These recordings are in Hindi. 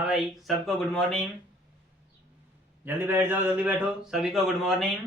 हाँ भाई, सबको गुड मॉर्निंग। जल्दी बैठ जाओ, जल्दी बैठो, सभी को गुड मॉर्निंग।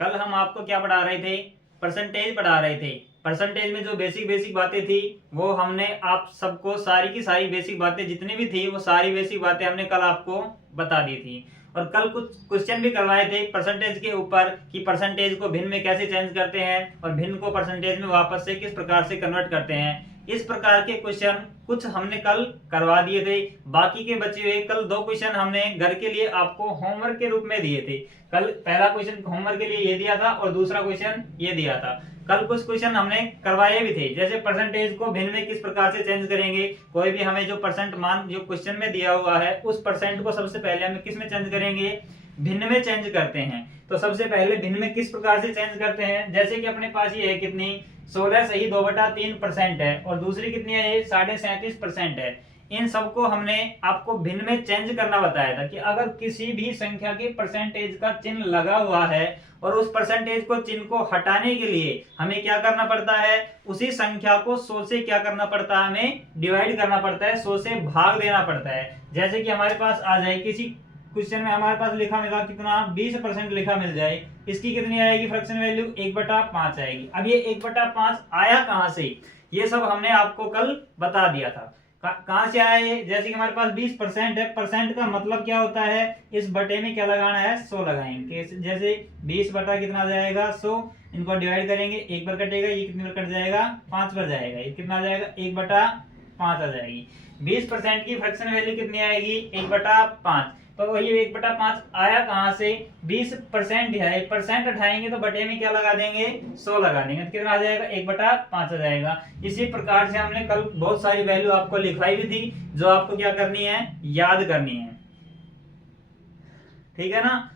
कल हम आपको क्या पढ़ा रहे थे? परसेंटेज पढ़ा रहे थे। परसेंटेज में जो बेसिक बेसिक बातें थी वो हमने आप सबको सारी की सारी बेसिक बातें जितनी भी थी वो सारी बेसिक बातें हमने कल आपको बता दी थी। और कल कुछ क्वेश्चन भी करवाए थे परसेंटेज के ऊपर कि परसेंटेज को भिन्न में कैसे चेंज करते हैं और भिन्न को परसेंटेज में वापस से किस प्रकार से कन्वर्ट करते हैं। इस प्रकार के क्वेश्चन कुछ हमने कल करवा दिए थे। बाकी के बचे हुए कल 2 क्वेश्चन हमने घर के लिए आपको होमवर्क के रूप में दिए थे। कल पहला क्वेश्चन होमवर्क के लिए ये दिया था और दूसरा क्वेश्चन ये दिया था। कल कुछ क्वेश्चन हमने करवाए भी थे, जैसे परसेंटेज को भिन्न में किस प्रकार से चेंज करेंगे। कोई भी हमें जो परसेंट मान जो क्वेश्चन में दिया हुआ है उस परसेंट को सबसे पहले हमें किस में चेंज करेंगे? भिन्न में चेंज करते हैं। तो सबसे पहले भिन्न में किस प्रकार से चेंज करते हैं? जैसे कि अपने पास ये है कितनी 16 सही 2/3% है और दूसरी कितनी है? ये 37.5% है। इन सबको हमने आपको भिन्न में चेंज करना बताया था कि अगर किसी भी संख्या के परसेंटेज का चिन्ह लगा हुआ है और उस परसेंटेज को चिन्ह को हटाने के लिए हमें क्या करना पड़ता है? उसी संख्या को 100 से क्या करना पड़ता है? हमें डिवाइड करना पड़ता है, 100 से भाग देना पड़ता है। जैसे कि हमारे पास आ जाए किसी क्वेश्चन में हमारे पास लिखा मिला कितना 20% लिखा मिल जाए, इसकी कितनी आएगी फ्रैक्शन वैल्यू? 1/5 आएगी। अब ये 1/5 आया कहां से? ये सब हमने आपको कल बता दिया था। कहां से आया ये? जैसे कि हमारे पास 20% है, परसेंट का मतलब क्या होता है? इस बटे में क्या लगाना है? 100 लगाएंगे। जैसे 20 बटा कितना आ जाएगा? 100। इनको डिवाइड करेंगे, 1 बार कटेगा, ये कितनी बार कट जाएगा? 5 बार जाएगा। ये कितना आ जाएगा? 1/5 आ जाएगी। 20% की फ्रैक्शन वैल्यू कितनी आएगी? 1/5। तो वही 1/5 आया कहां से? 20% है, परसेंट हटाएंगे तो बटे में क्या लगा देंगे? 100 लगा देंगे, तो कितना आ जाएगा? 1/5 आ जाएगा। इसी प्रकार से हमने कल बहुत सारी वैल्यू आपको लिखवाई भी थी जो आपको क्या करनी है? याद करनी है। ठीक है ना?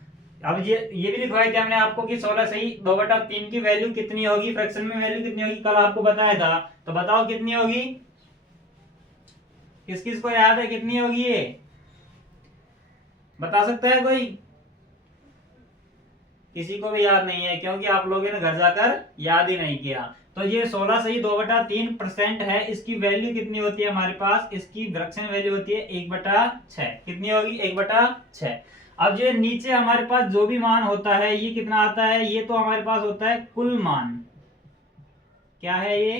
अब ये भी लिखवाए थे हमने आपको कि 16 सही 2/3 की वैल्यू कितनी होगी, फ्रैक्शन में वैल्यू कितनी होगी, कल आपको बताया था। तो बताओ कितनी होगी? किस किस को याद है कितनी होगी? ये बता सकता है कोई? किसी को भी याद नहीं है क्योंकि आप लोगों ने घर जाकर याद ही नहीं किया। तो ये 16 सही 2/3% है, इसकी वैल्यू कितनी होती है हमारे पास? इसकी फ्रैक्शन वैल्यू होती है 1/6। कितनी होगी? 1/6। अब ये नीचे हमारे पास जो भी मान होता है ये कितना आता है? ये तो हमारे पास होता है कुल मान। क्या है ये?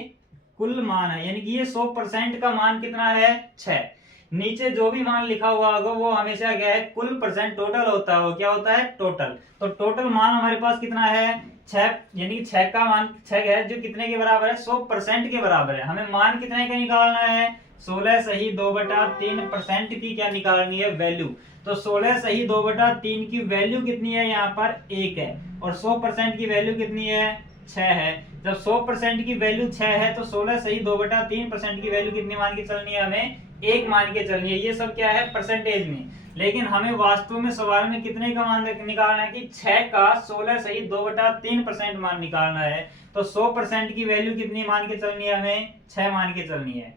कुल मान है, यानी कि ये 100% का मान कितना है? 6। नीचे जो भी मान लिखा हुआ होगा वो हमेशा क्या है? कुल परसेंट टोटल होता है। वो क्या होता है? टोटल। तो टोटल मान हमारे पास कितना है? 6, यानी कि 6 का मान 6 है जो कितने के बराबर है? 100% के बराबर है। हमें मान कितने का निकालना है? 16 सही 2/3% की क्या निकालनी है? वैल्यू। तो 16 सही 2/3 की वैल्यू कितनी है? यहाँ पर 1 है और 100% की वैल्यू कितनी है? 6 है। जब 100% की वैल्यू 6 है तो 16 सही 2/3% की वैल्यू कितनी मान के चलनी है? हमें 1 मान के चलनी है। ये सब क्या है? परसेंटेज में। लेकिन हमें वास्तव में सवाल में कितने का मान निकालना है? कि 6 का 16 सही 2/3% मान निकालना है। तो 100% की वैल्यू कितनी मान के चलनी है? हमें 6 मान के चलनी है।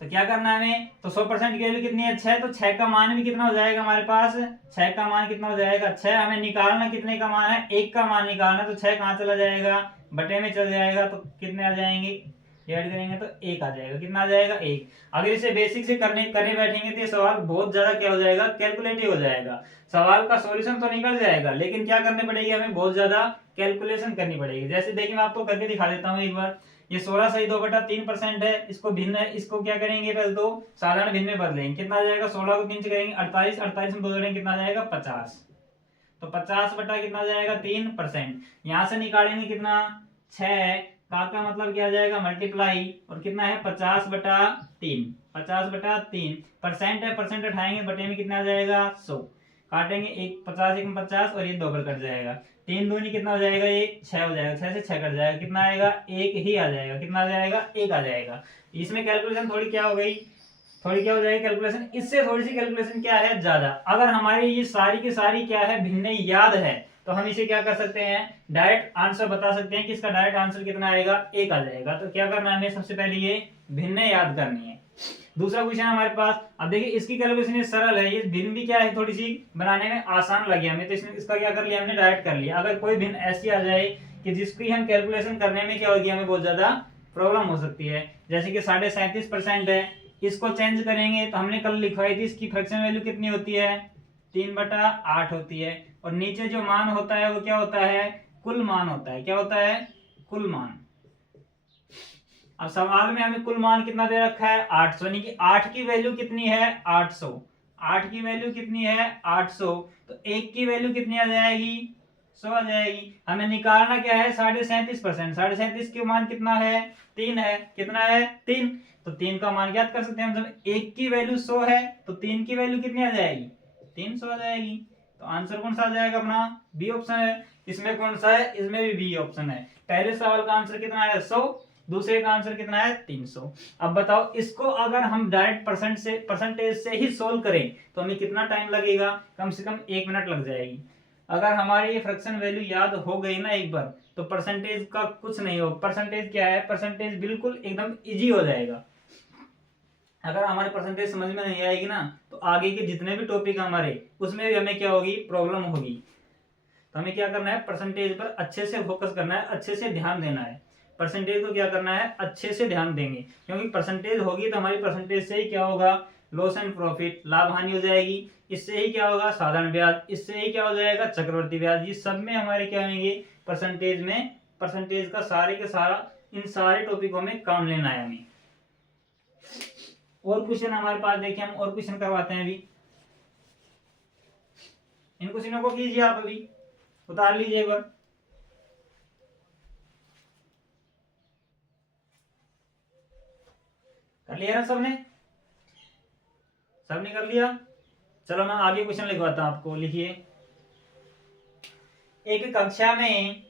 तो क्या करना है हमें? तो 100% की वैल्यू कितनी है? 6। तो 6 का मान भी कितना हो जाएगा हमारे पास? 6 का मान कितना हो जाएगा? 6। हमें निकालना कितने का मान है? 1 का मान निकालना। तो 6 कहाँ चला जाएगा? बटे में चल जाएगा। तो कितने आ जाएंगे? ऐड करेंगे तो 1 आ जाएगा। कितना आ जाएगा? 1। अगर इसे बेसिक से करने बैठेंगे तो ये सवाल बहुत ज्यादा क्या हो जाएगा? कैलकुलेटिव हो जाएगा। सवाल का सॉल्यूशन तो निकल जाएगा लेकिन क्या करनी पड़ेगी? हमें बहुत ज्यादा कैलकुलेशन करनी पड़ेगी। जैसे देखिए मैं आपको करके दिखा देता हूँ एक बार। ये 16 सही 2/3% है, इसको भिन्न है, इसको क्या करेंगे? पहले तो साधारण भिन्न में बदलेंगे। कितना आ जाएगा? 16 को 3 से करेंगे 48, 48 में 2 जोड़ेंगे कितना आ जाएगा? 50। तो 50 बटा कितना आ जाएगा? 3%। यहां से निकालेंगे कितना? 6 का मतलब क्या आ जाएगा? मल्टीप्लाई। और कितना है? 50/3। 50/3 परसेंट है, परसेंट उठाएंगे बटे में कितना आ जाएगा? 100। काटेंगे 1, 50 1 में 50 और ये 2 पर कट जाएगा। 3 दूनी कितना हो जाएगा? ये 6 हो जाएगा। 6 से 6 कट जाएगा। कितना आएगा? 1 ही आ जाएगा। कितना आ जाएगा? 1 आ जाएगा। इसमें कैलकुलेशन थोड़ी क्या हो गई? थोड़ी क्या हो जाएगी कैलकुलेशन? इससे थोड़ी सी कैलकुलेशन क्या है? ज्यादा। अगर हमारी ये सारी की सारी क्या है? भिन्न याद है तो हम इसे क्या कर सकते हैं? डायरेक्ट आंसर बता सकते हैं कि इसका डायरेक्ट आंसर कितना आएगा? 1 आ जाएगा। तो क्या करना है हमें? सबसे पहले ये भिन्न याद करनी है। दूसरा क्वेश्चन हमारे पास, अब देखिए इसकी कैलकुलेशन ये सरल है। ये भिन्न भी क्या है? थोड़ी सी बनाने में आसान लगी हमें, तो इसमें इसका क्या कर लिया हमने? डायरेक्ट कर लिया। अगर कोई भिन्न ऐसी आ जाए कि जिसकी हम कैलकुलेशन करने में क्या होगी? हमें बहुत ज्यादा प्रॉब्लम हो सकती है। जैसे कि 37.5% है, इसको चेंज करेंगे तो हमने कल लिखवाई थी, इसकी फ्रैक्शन वैल्यू कितनी होती है, 3/8 होती है। और नीचे जो मान होता है वो क्या होता है, कुल मान होता है। क्या होता है, कुल मान। अब सवाल में हमें कुल मान कितना दे रखा है, 800, यानी कि 8 की वैल्यू कितनी है, 800। 8 की वैल्यू कितनी है, 800। तो 1 की वैल्यू कितनी आ जाएगी, 100 आ जाएगी। हमें निकालना क्या है, 37.5%। 37.5 के मान कितना है, 3 है। कितना है, 3। तो 3 का मान ज्ञात कर सकते हैं हम। जब 1 की वैल्यू 100 है तो 3 की वैल्यू कितनी आ जाएगी, 300 आ जाएगी। तो आंसर कौन सा आ जाएगा अपना, बी ऑप्शन है। इसमें कौन सा है, इसमें भी बी ऑप्शन है। पहले सवाल का आंसर कितना है, 100। दूसरे का आंसर कितना है, 300। अब बताओ, इसको अगर हम डायरेक्ट परसेंटेज से ही सोल्व करें तो हमें कितना टाइम लगेगा, कम से कम 1 मिनट लग जाएगी। अगर हमारी ये फ्रैक्शन वैल्यू याद हो गई ना एक बार, तो परसेंटेज का कुछ नहीं हो। परसेंटेज क्या है, परसेंटेज बिल्कुल एकदम इजी हो जाएगा। अगर हमारे परसेंटेज समझ में नहीं आएगी ना, तो आगे के जितने भी टॉपिक हमारे, उसमें भी हमें क्या होगी, प्रॉब्लम होगी। तो हमें क्या करना है, परसेंटेज पर अच्छे से फोकस करना है, अच्छे से ध्यान देना है। परसेंटेज को क्या करना है, अच्छे से ध्यान देंगे, क्योंकि परसेंटेज होगी तो हमारी परसेंटेज से ही क्या होगा, लॉस एंड प्रॉफिट, लाभ हानि हो जाएगी। इससे ही क्या होगा, साधारण ब्याज। इससे ही क्या हो जाएगा, चक्रवर्ती ब्याज। ये सब में हमारे क्या होंगे, परसेंटेज में, परसेंटेज का सारे के सारा इन सारे टॉपिकों में काम लेना है हमें। और क्वेश्चन हमारे पास देखिए, हम और क्वेश्चन करवाते हैं अभी। इन क्वेश्चनों को कीजिए आप, अभी उतार लीजिए एक बार। कर लिया ना सबने, सबने कर लिया। चलो मैं आगे क्वेश्चन लिखवाता हूं आपको, लिखिए। एक कक्षा में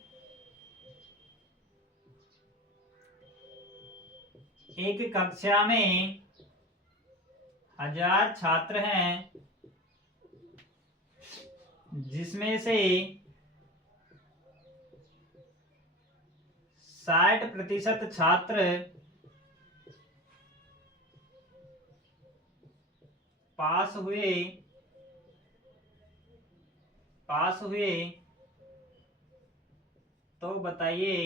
एक कक्षा में 1000 छात्र हैं, जिसमें से 60% छात्र पास हुए पास हुए तो बताइए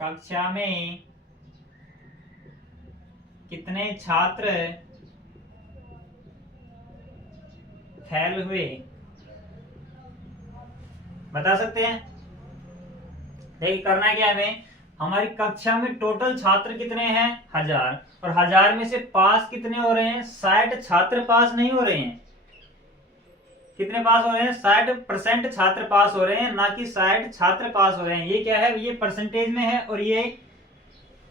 कक्षा में कितने छात्र फेल हुए, बता सकते हैं। देखिए करना क्या है हमें, हमारी कक्षा में टोटल छात्र कितने हैं, 1000। और 1000 में से पास कितने हो रहे हैं, 60 छात्र पास नहीं हो रहे हैं। कितने पास हो रहे हैं, 60% छात्र पास हो रहे हैं, ना कि 60 छात्र पास हो रहे हैं। ये क्या है, ये परसेंटेज में है, और ये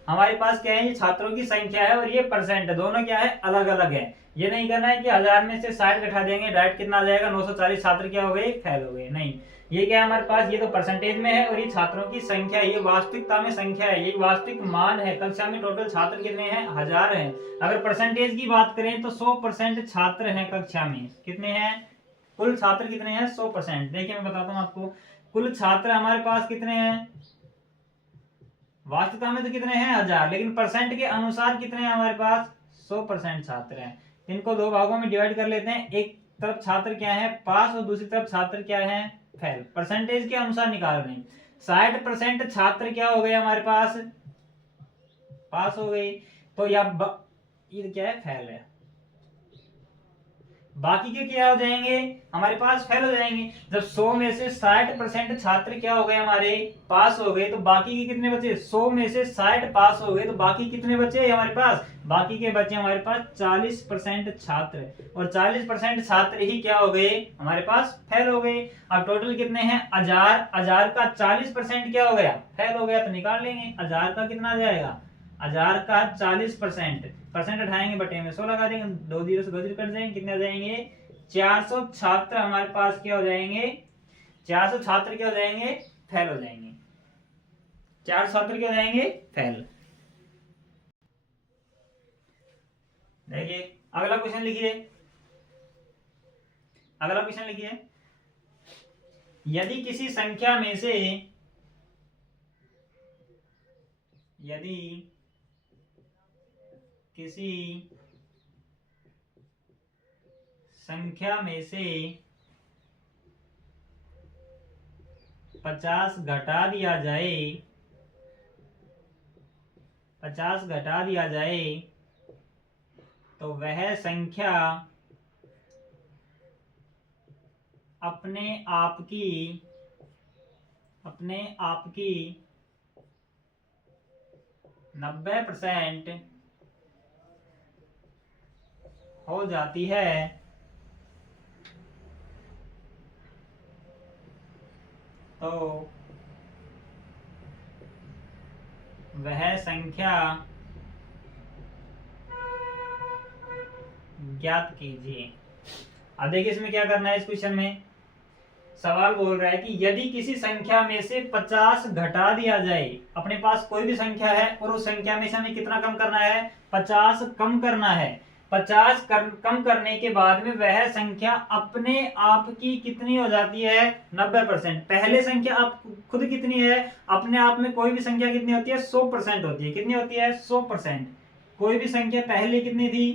हमारे पास क्या है, ये छात्रों की संख्या है, और ये परसेंट है। दोनों क्या है, अलग अलग है। ये नहीं करना है कि 1000 में से 60 घटा देंगे, डायरेक्ट कितना आ जाएगा, 940 छात्र क्या हो गए, फेल हो गए। नहीं, ये क्या है हमारे पास, ये तो परसेंटेज में है, और ये छात्रों की संख्या है, ये वास्तविकता में संख्या है, ये वास्तविक मान है। कक्षा में टोटल छात्र कितने हैं, 1000 हैं। अगर परसेंटेज की बात करें तो 100% छात्र हैं कक्षा में। कितने हैं, कुल छात्र कितने हैं, 100%। देखिए मैं बताता हूँ आपको, कुल छात्र हमारे पास कितने हैं, वास्तविकता में तो कितने हैं, 1000, लेकिन परसेंट के अनुसार कितने हैं हमारे पास, 100% छात्र हैं। इनको दो भागों में डिवाइड कर लेते हैं, एक तरफ छात्र क्या है, पास, और दूसरी तरफ छात्र क्या है, फेल। परसेंटेज के अनुसार निकाल रहे हैं। 60% छात्र क्या हो गए हमारे पास, पास हो गई। तो ये क्या है, फेल है। बाकी के क्या हो जाएंगे, हमारे पास फेल हो जाएंगे। जब 100 में से 60% छात्र क्या हो गए, हमारे पास हो गए, तो बाकी के कितने बचे, 100 में से 60 पास हो गए, तो बाकी कितने बचे हमारे पास, बाकी के बचे हमारे पास 40% छात्र। और 40% छात्र ही क्या हो गए, हमारे पास फेल हो गए। अब टोटल कितने हैं, 1000, 1000 का 40% क्या हो गया, फेल हो गया। तो निकाल लेंगे 1000 का कितना आ जाएगा, 1000 का 40%, परसेंट उठाएंगे, बटे में 100 लगा देंगे, 2 जीरो से 2 जीरो कट जाएंगे, कितने आ जाएंगे, 400 छात्र हमारे पास क्या हो जाएंगे, 400 छात्र क्या हो जाएंगे, फेल हो जाएंगे। 4 छात्र क्या हो जाएंगे, फेल। देखिए अगला क्वेश्चन लिखिए, अगला क्वेश्चन लिखिए। यदि किसी संख्या में से यदि किसी संख्या में से 50 घटा दिया जाए, 50 घटा दिया जाए तो वह संख्या अपने आप की 90% हो जाती है। तो वह संख्या ज्ञात कीजिए। अब देखिए इसमें क्या करना है। इस क्वेश्चन में सवाल बोल रहा है कि यदि किसी संख्या में से 50 घटा दिया जाए, अपने पास कोई भी संख्या है और उस संख्या में से हमें कितना कम करना है, 50 कम करना है। 50 कम करने के बाद में वह संख्या अपने आप की कितनी हो जाती है, 90%। पहले संख्या आप खुद कितनी है, अपने आप में कोई भी संख्या कितनी होती है, 100% होती है। कितनी होती है, 100%। कोई भी संख्या पहले कितनी थी,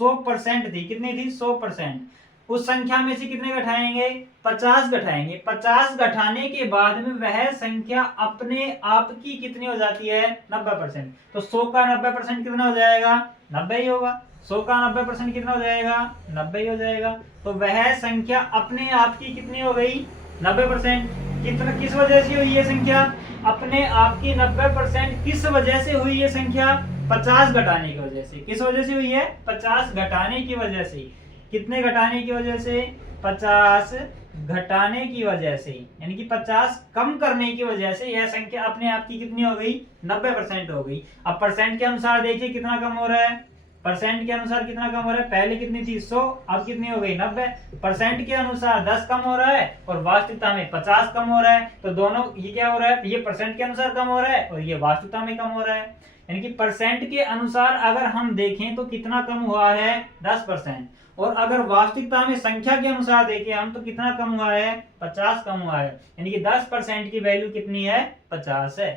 100% थी। कितनी थी, 100%। उस संख्या में से कितने घटाएंगे, 50 घटाएंगे। 50 घटाने के बाद में वह संख्या अपने आप की कितनी हो जाती है, 90%। तो 100 का 90% कितना हो जाएगा, 90 ही होगा। 100 का 90% कितना हो जाएगा, 90 ही हो जाएगा। तो वह संख्या अपने आप की कितनी हो गई, 90%। कितना, किस वजह से हुई ये संख्या, अपने आप की 90% किस वजह से हुई ये संख्या, 50 घटाने की वजह से। किस वजह से हुई है, 50 घटाने की वजह से। कितने घटाने की वजह से, 50 घटाने की वजह से, यानी कि 50 कम करने की वजह से यह संख्या अपने आप की कितनी हो गई, 90% हो गई। अब परसेंट के अनुसार देखिए कितना कम हो रहा है, परसेंट के अनुसार कितना कम हो रहा है। पहले कितनी थी, 100, अब कितनी हो गई, 90। परसेंट के अनुसार 10 कम हो रहा है और वास्तविकता में 50 कम हो रहा है। तो दोनों ये क्या हो रहा है, ये परसेंट के अनुसार कम हो रहा है और ये वास्तविकता में कम हो रहा है। यानी कि परसेंट के अनुसार अगर हम देखें तो कितना कम हुआ है, 10%। और अगर वास्तविकता में संख्या के अनुसार देखें हम तो कितना कम हुआ है, 50 कम हुआ है। यानी कि 10% की वैल्यू कितनी है, 50 है।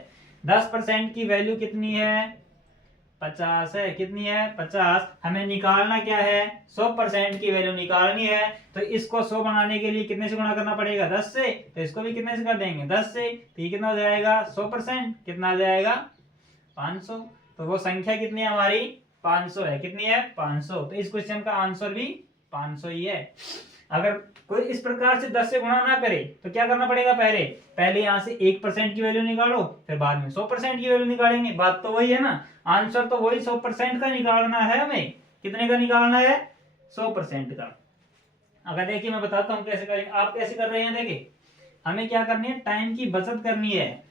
10% की वैल्यू कितनी है, 50 है। कितनी है, 50। हमें निकालना क्या है, 100% की वैल्यू निकालनी है। तो इसको 100 बनाने के लिए कितने से गुणा करना पड़ेगा, 10 से। तो इसको भी कितने से कर देंगे, 10 से। तो ये कितना हो जाएगा, 100%। कितना आ जाएगा, 500। तो वो संख्या कितनी है हमारी, 500 है। कितनी है, 500। तो इस क्वेश्चन का आंसर भी 500 ही है। अगर कोई इस प्रकार से 10 से गुणा ना करे तो क्या करना पड़ेगा, पहले यहाँ से 1% की वैल्यू निकालो, फिर बाद में 100% की वैल्यू निकालेंगे। बात तो वही है ना, आंसर तो वही 100% का निकालना है हमें। कितने का निकालना है, 100% का। अगर देखिए मैं बताता हूँ कैसे करेंगे, आप कैसे कर रहे हैं। देखिए हमें क्या करनी है, टाइम की बचत करनी है।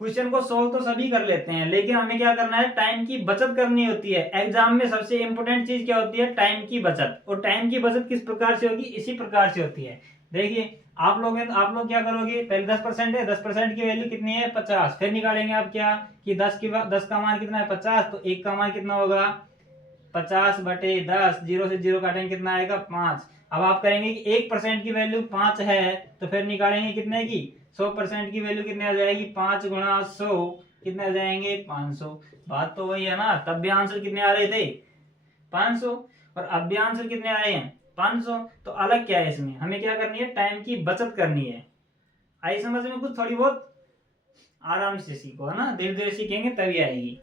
क्वेश्चन को सोल्व तो सभी कर लेते हैं, लेकिन हमें क्या करना है, टाइम की बचत करनी होती है। एग्जाम में सबसे इंपोर्टेंट चीज क्या होती है, टाइम की बचत। और टाइम की बचत किस प्रकार से होगी, इसी प्रकार से होती है। देखिए आप लोग क्या करोगे, पहले 10% है, 10% की वैल्यू कितनी है, 50। फिर निकालेंगे आप क्या कि 10 का मान कितना है, 50। तो 1 का मान कितना होगा, 50/10। 0 से 0 काटेंगे कितना आएगा, 5। अब आप करेंगे कि 1% की वैल्यू 5 है, तो फिर निकालेंगे कितने की, 100% की वैल्यू कितने आ जाएगी, 5 गुणा 100 कितने आ जाएंगे, 500। बात तो वही है ना, तब भी आंसर कितने आ रहे थे, 500। और अब भी आंसर कितने आए हैं, 500। तो अलग क्या है इसमें, हमें क्या करनी है, टाइम की बचत करनी है। आई समझ में कुछ, थोड़ी बहुत आराम से सीखो है ना, धीरे धीरे सीखेंगे तभी आएगी।